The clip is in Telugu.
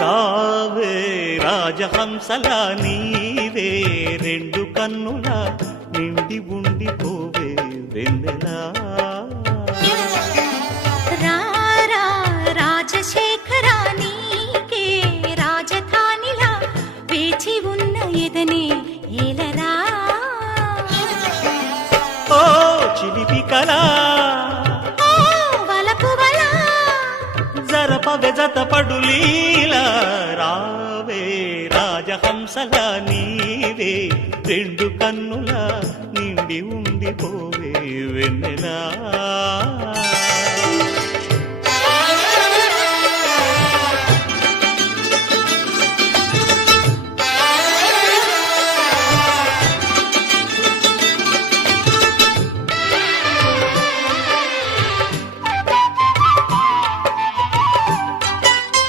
రావే రాజహంసలా నీవే రెండు కన్నుల నిండి ఉండిపోవే వెన్నెలా రారా రాజశేఖరా నీకే రాజధానిలా వేచి ఉన్న ఎదనే ఏలరా ఓ చిలిపి కళా జరపవె జతపడు లీలా రావే రాజహంసలా నీవే రెండు కన్నుల నిండి ఉండిపోవే వెన్నెలా